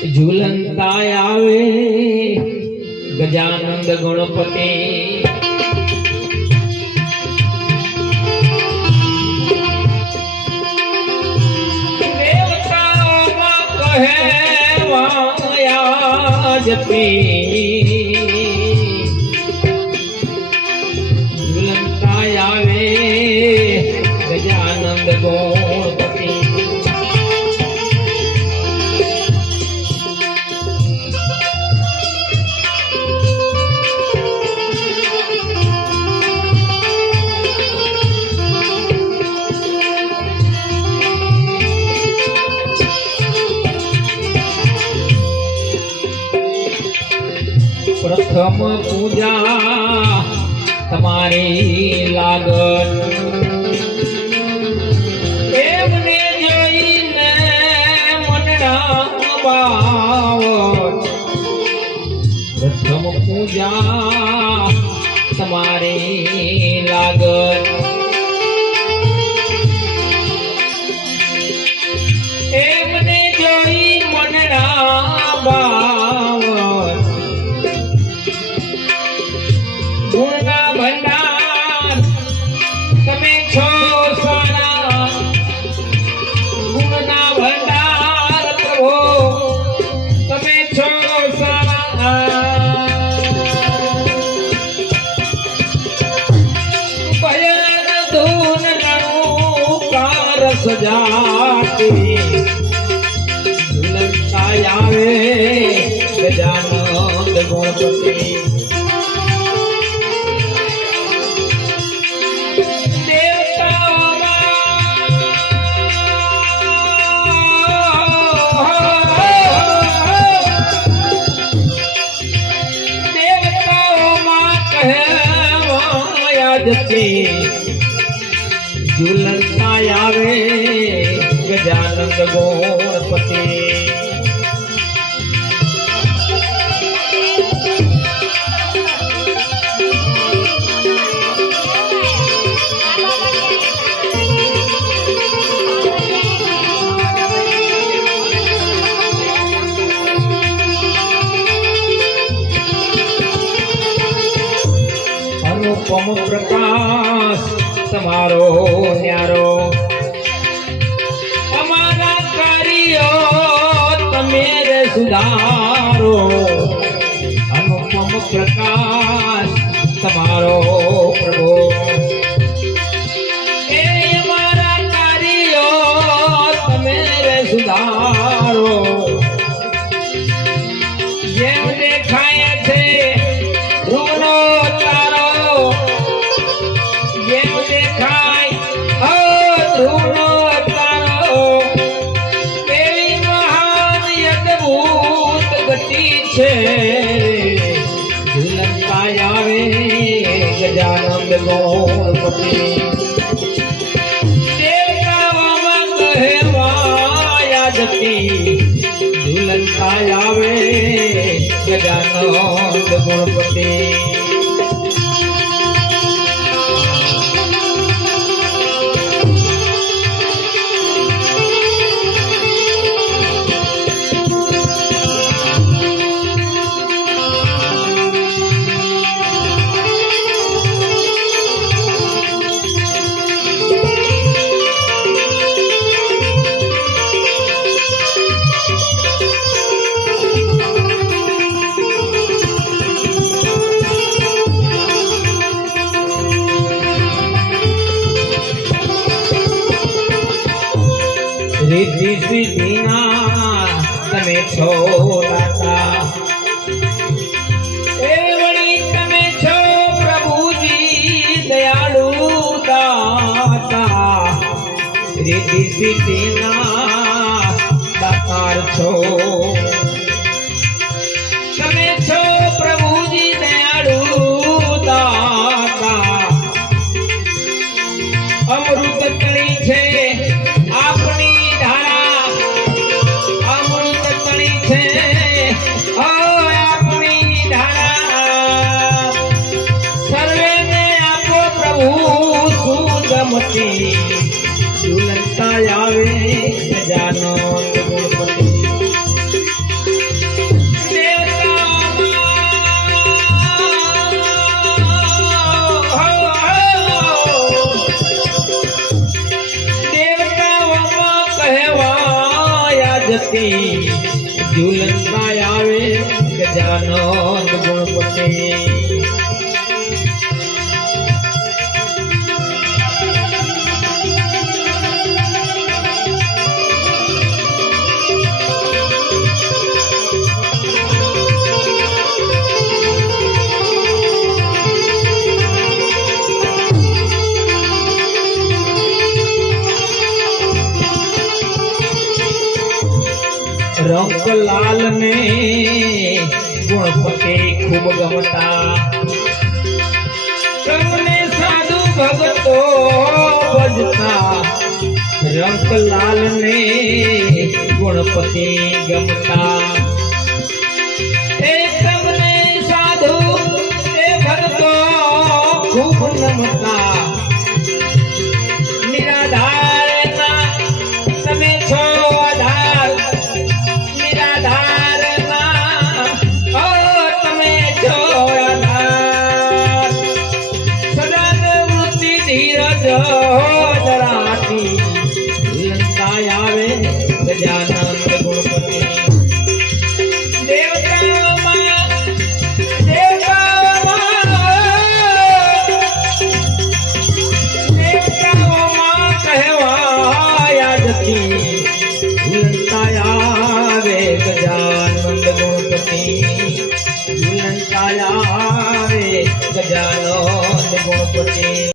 ઝૂલંતા આવે ગજાનંદ ગણપતિ. જતી ઝૂલંતા આવે ગજાનંદ ગણપતિ પ્રથમ પૂજા. તમારી લાગણ. એમને જોઈને મનડા બાવટ પ્રથમ પૂજા. તમારી લાગણ. નણુકાર સજાતી ઝુલંતા આવે ગજાનંદ ગણપતિ ઝુલંતા આવે ગજાનંદ ગોણપતિ અનુપમ પ્રકાશ તમારો ન્યારો. અમારા કાર્યો તમે રે સુધારો છે. ઝુલંતા આવે ગજાનંદ ગોણપતિ. ઝુલંતા આવે ગજાનંદ ગણપતિ. રિદ્ધિ સિદ્ધિના તમે છો દાતા એ વળી તમે છો પ્રભુજી દયાળુ દાતા રિદ્ધિ સિદ્ધિના દાતાર છો મોતી ઝુલતા આવે ગજાનો ગુણપતિ જતી ઝુલતા આવે ગજાનંદ ગુણપતિ. રંગલાલ ને ગુણપતિ ખૂબ ગમતા. તમને સાધુ ભગતો ભજતા. રંગલાલ ને ગુણપતિ ગમતા. गजानन